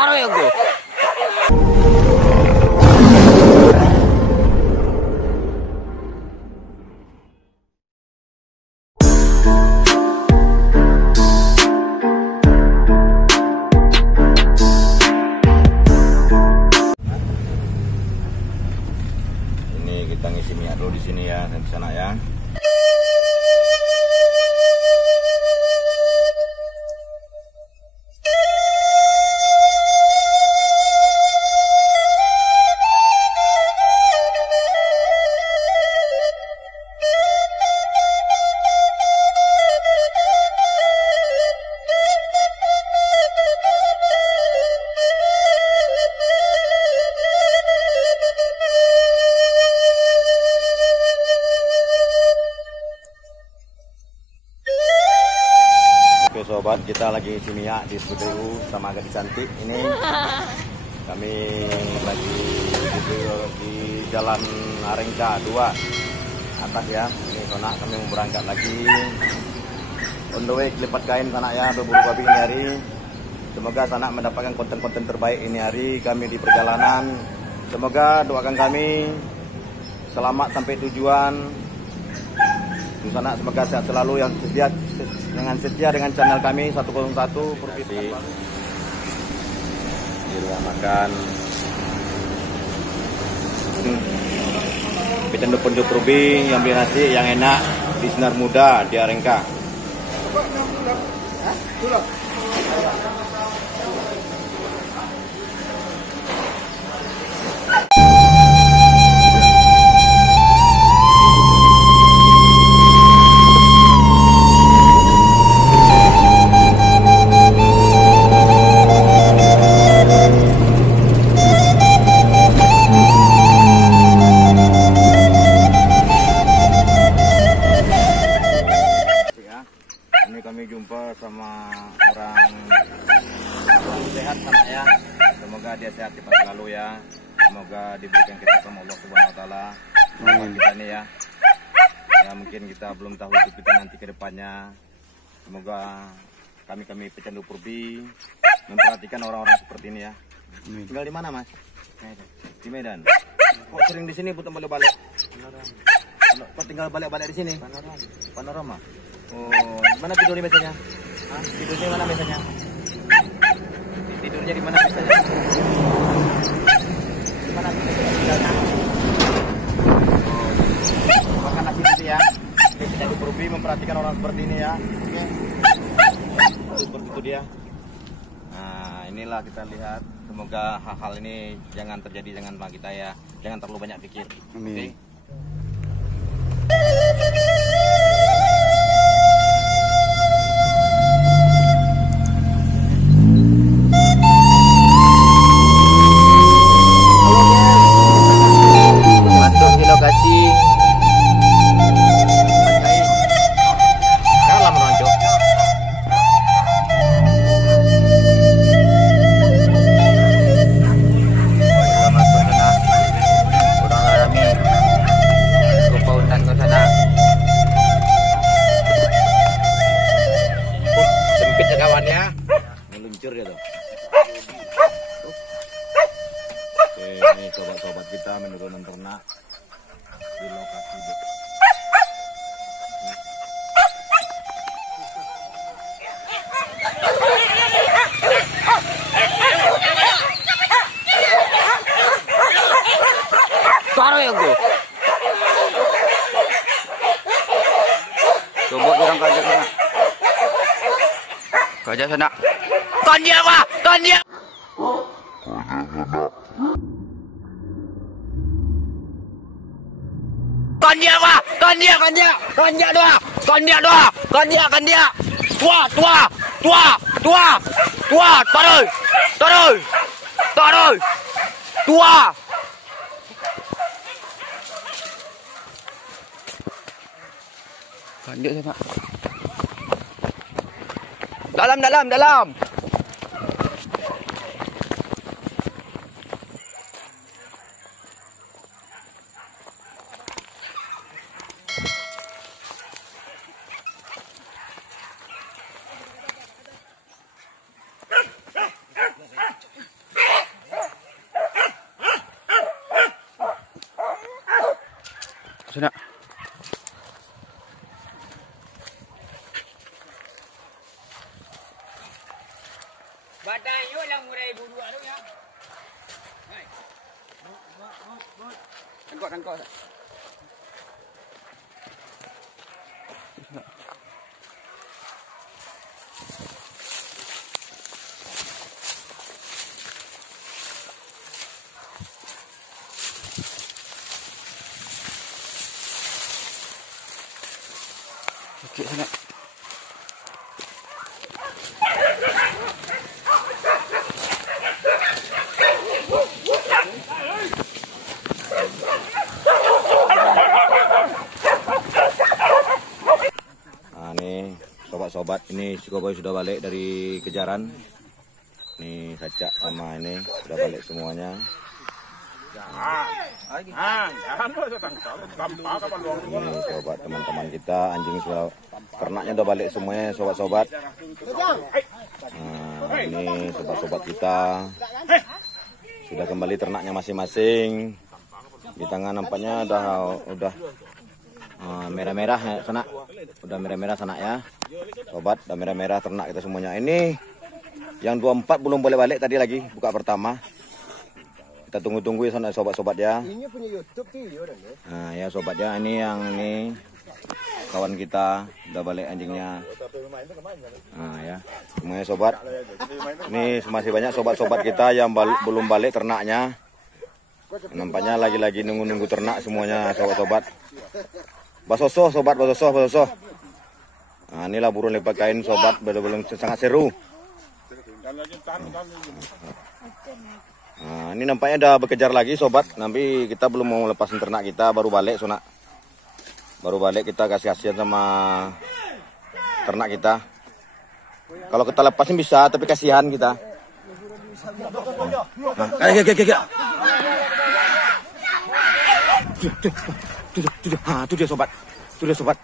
Taruh ya gue. Ini kita ngisi minyak dulu di sini ya, dan di sana ya. Oke sobat, kita lagi isi minyak di SPBU sama Gadis Cantik. Ini kami lagi di Jalan Arengka 2 atas ya. Ini sonak kami mau berangkat lagi. On the way Kelipat Kain sanak ya, berburu babi ini hari. Semoga sanak mendapatkan konten-konten terbaik ini hari kami di perjalanan. Semoga doakan kami selamat sampai tujuan. Sana semoga sehat selalu yang setia dengan channel kami 101 Provinsi. Kita makan Pecandu Ponjok Rubi yang beli nasi yang enak di Sinar Muda di Arengka. Kami jumpa sama orang sehat sama ya. Semoga dia sehat cepat selalu ya. Semoga diberikan kita sama Allah Subhanahu wa taala. Kita nih ya. Ya mungkin kita belum tahu hidup kita nanti ke depannya. Semoga kami pecandu Purbi memperhatikan orang-orang seperti ini ya. Tinggal di mana, Mas? Di Medan. Kok sering di sini putar balik-balik? Kok tinggal balik-balik di sini? Panorama. Oh, mana tidurnya biasanya? Hah? Tidurnya mana biasanya? Tidurnya di mana biasanya? Di mana tinggalnya? Oh, makan nasi gitu ya. Kita Purbi memperhatikan orang seperti ini ya. Oke. Seperti itu dia. Nah, inilah kita lihat. Semoga hal-hal ini jangan terjadi dengan kita ya. Jangan terlalu banyak pikir. Amin. Okay? Meluncur dia tuh. Oke, ini sobat-sobat kita menurunkan ternak di lokasi itu. Taruh ya gue. Coba orang kerja sana. Kerja sana. Con dia qua, con dia. Con dia qua, con dia doa, con dia doa, con dia. Tua, taruh. Tua. Lanjut sana. Dalam. Sana. Badan you lang murai bulu tu ya. Tangkap. Okey sana. Nah, nih sobat-sobat, ini si Cowboy sudah balik dari kejaran. Nih Saca sama ini sudah balik semuanya. Ini sobat teman-teman kita, anjing sudah, ternaknya udah balik semuanya sobat-sobat. Nah, ini sobat-sobat kita sudah kembali ternaknya masing-masing. Di tangan nampaknya udah merah-merah ya, sana. Udah merah-merah sana ya. Sobat, udah merah-merah ternak kita semuanya. Ini yang 24 belum boleh balik tadi lagi buka pertama. Kita tunggu-tunggu ya sana sobat-sobat ya. Ini punya YouTube video dan ya. Nah ya sobat ya, ini yang ini kawan kita udah balik anjingnya. Nah ya, semuanya sobat. Ini masih banyak sobat-sobat kita yang belum balik ternaknya. Nampaknya lagi-lagi nunggu-nunggu ternak semuanya sobat-sobat. Basoso sobat, basoso. Nah inilah burung lepak kain sobat, belum sangat seru. Nah, ini nampaknya udah bekejar lagi sobat. Nanti kita belum mau lepasin ternak kita, baru balik Sona. Baru balik kita kasih kasihan sama ternak kita. Kalau kita lepasin bisa, tapi kasihan kita. Tuh dia sobat.